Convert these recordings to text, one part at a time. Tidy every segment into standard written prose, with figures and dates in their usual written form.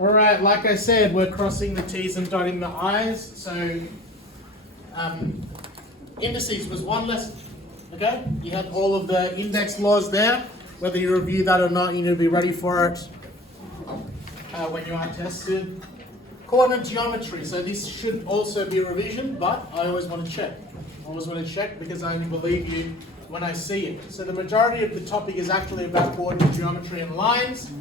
Alright, like I said, we're crossing the T's and dotting the I's. So, indices was one lesson. Okay? You had all of the index laws there. Whether you review that or not, you need to be ready for it when you are tested. Coordinate geometry. So this should also be a revision, but I always want to check. I always want to check because I only believe you when I see it. So the majority of the topic is actually about coordinate geometry and lines.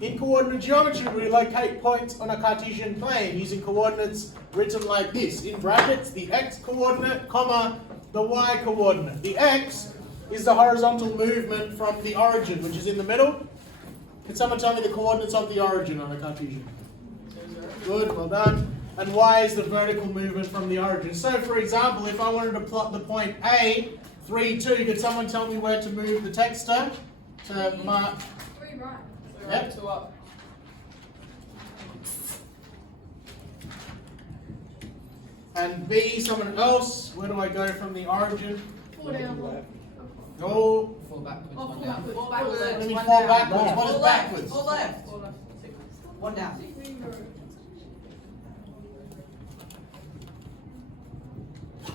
In coordinate geometry, we locate points on a Cartesian plane using coordinates written like this. In brackets, the x coordinate, comma, the y coordinate. The x is the horizontal movement from the origin, which is in the middle. Can someone tell me the coordinates of the origin on a Cartesian? Good, well done. And y is the vertical movement from the origin. So, for example, if I wanted to plot the point A, 3, 2, could someone tell me where to move the texter to mark? 3 right. Yep. 2 up. And B, someone else, where do I go from the origin? 4 down. Go. 4 backwards, Oh, 1 4 down. backwards. 4 What do backwards, you mean 1 4 down. backwards? What is 4 backwards? 4 left. 4 left. 1 down.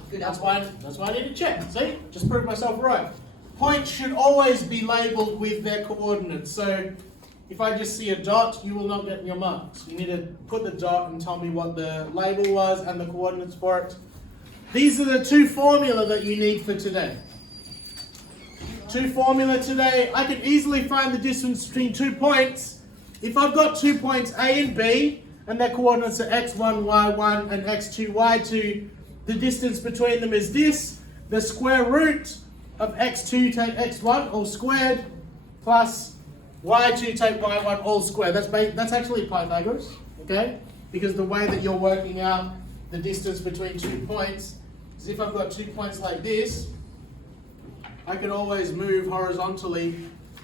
Good. That's why I need to check. See? Just prove myself right. Points should always be labelled with their coordinates. So if I just see a dot, you will not get your marks. You need to put the dot and tell me what the label was and the coordinates for it. These are the 2 formula that you need for today. 2 formula today. I can easily find the distance between 2 points. If I've got 2 points A and B, and their coordinates are x1, y1, and x2, y2, the distance between them is this. The square root of x2 take x1 all squared plus y2 take y1 all squared. That's actually Pythagoras, okay? Because the way that you're working out the distance between 2 points is if I've got 2 points like this, I can always move horizontally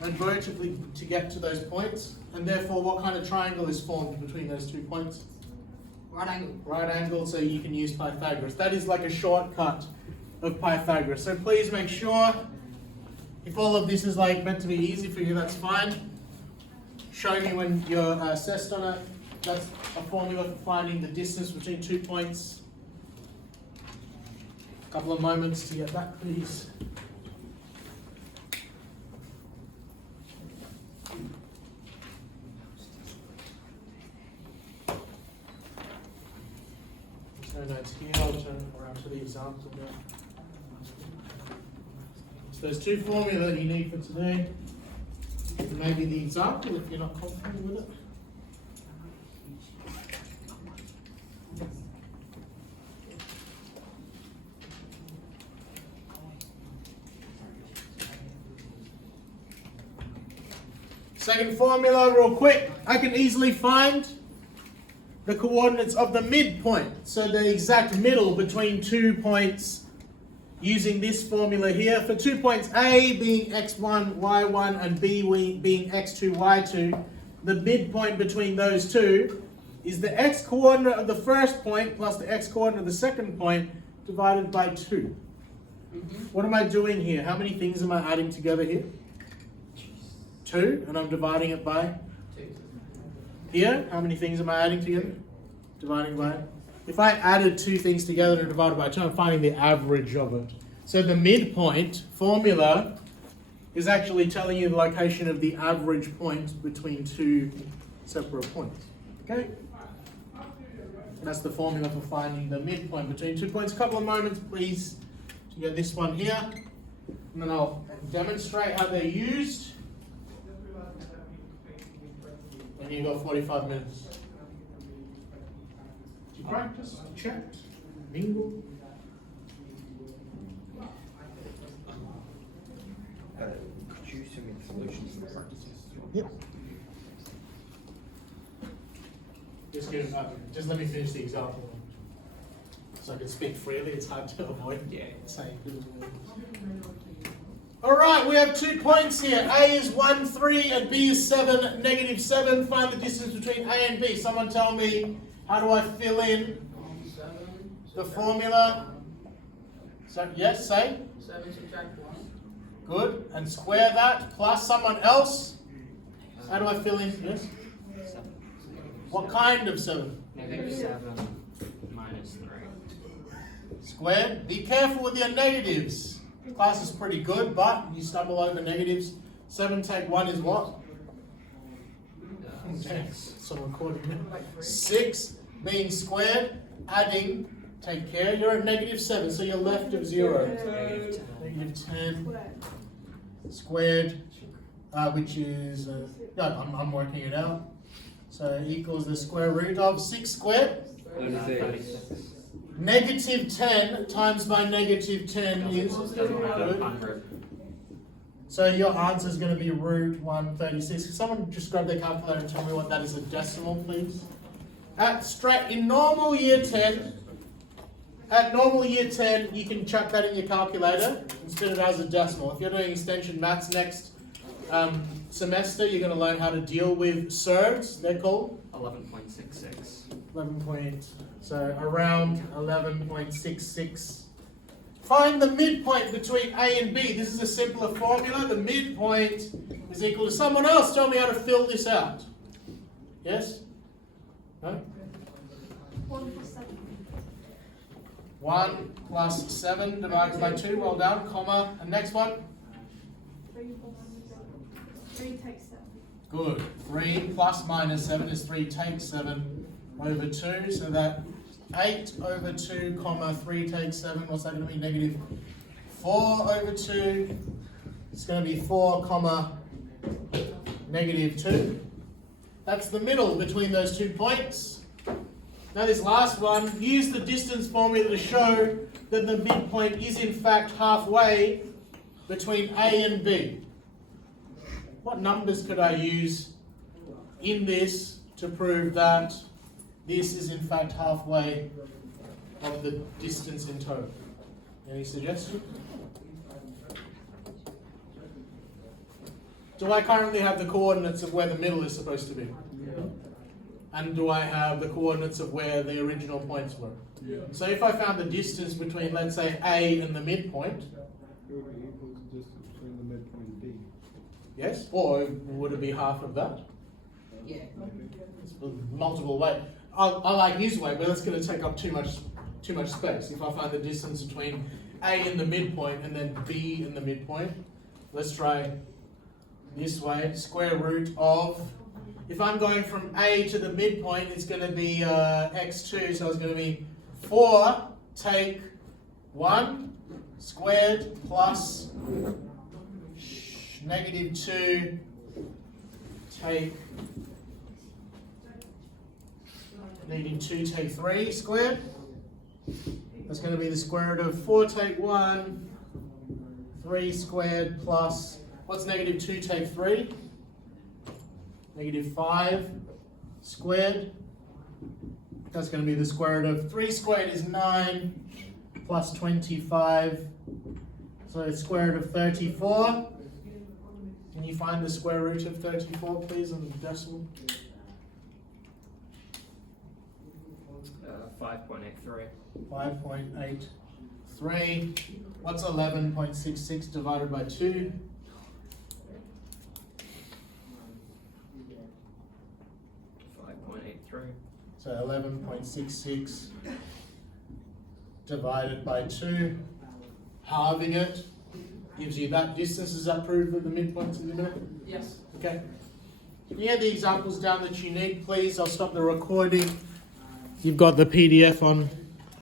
and vertically to get to those points. And therefore, what kind of triangle is formed between those 2 points? Right angle. Right angle, so you can use Pythagoras. That is like a shortcut of Pythagoras. So please make sure, if all of this is like meant to be easy for you, that's fine. Show me when you're assessed on it. That's a formula for finding the distance between 2 points. A couple of moments to get that, please. No notes here, I'll turn around to the example now. So there's 2 formula that you need for today. Maybe the example if you're not comfortable with it. Second formula, real quick. I can easily find the coordinates of the midpoint. So the exact middle between 2 points using this formula here. For 2 points, A being x1, y1, and B being x2, y2, the midpoint between those 2 is the x coordinate of the first point plus the x coordinate of the second point divided by 2. What am I doing here? How many things am I adding together here? 2, and I'm dividing it by? 2. Here, how many things am I adding together? Dividing by? If I added 2 things together and divided by 2, I'm finding the average of it. So the midpoint formula is actually telling you the location of the average point between 2 separate points. Okay? That's the formula for finding the midpoint between 2 points. A couple of moments, please, to get this one here. And then I'll demonstrate how they're used. And you've got 45 minutes. To practice, to check, mingle. Could you send me the solutions to the practices? Yep. Just let me finish the example, so I can speak freely. It's hard to avoid saying good words. All right, we have 2 points here. A is 1, 3, and B is 7, -7. Find the distance between A and B. Someone tell me, how do I fill in the formula? So yes, say. 7 subtract 1. Good. And square that plus someone else. How do I fill in? Yes. What kind of 7? -7 minus 3. Squared. Be careful with your negatives. Class is pretty good, but you stumble over negatives. 7 take 1 is what? 6. Someone recording it. 6 being squared, adding, take care, you're at -7, so you're left of 0. -10 squared, which is, no, I'm working it out. So equals the square root of 6 squared. 36. -10 times by -10 is Doesn't have a 100. So your answer is going to be root 136. Can someone just grab their calculator and tell me what that is a decimal, please? In normal year 10, at normal year 10, you can chuck that in your calculator and spit it as a decimal. If you're doing extension maths next semester, you're going to learn how to deal with surds, they're called. 11.66. So around 11.66. Find the midpoint between A and B. This is a simpler formula. The midpoint is equal to someone else. Tell me how to fill this out. Yes? No? 1 plus 7. 1 plus 7 divided by 2. Well done. Comma. And next one? 3 plus 7. 3 takes 7. Good. 3 plus minus 7 is 3 take 7 over 2. So that 8 over 2, comma 3 take 7. What's that going to be? -4 over 2. It's going to be 4, comma -2. That's the middle between those 2 points. Now this last one, use the distance formula to show that the midpoint is in fact halfway between A and B. What numbers could I use in this to prove that this is in fact halfway of the distance in total? Any suggestion? Do I currently have the coordinates of where the middle is supposed to be? And do I have the coordinates of where the original points were? Yeah. So if I found the distance between, let's say, A and the midpoint, It would be equal to distance between the midpoint and B. yes? Or would it be half of that? Yeah. It's multiple ways. I like his way, but that's going to take up too much space. If I find the distance between A and the midpoint and then B and the midpoint, let's try this way. Square root of, if I'm going from A to the midpoint, it's going to be x2, so it's going to be 4 take 1 squared plus -2 take -2 take 3 squared. That's going to be the square root of 4 take 1, 3 squared plus, what's -2 take 3? -5 squared. That's going to be the square root of 3 squared is 9 plus 25. So it's square root of 34. Can you find the square root of 34, please, in the decimal? 5.83. 5.83. What's 11.66 divided by 2? 5.83. So 11.66 divided by 2, halving it, gives you that distance. Does that prove that the midpoint's in the middle? Yes. Okay. Can you get the examples down that you need, please? I'll stop the recording. You've got the PDF on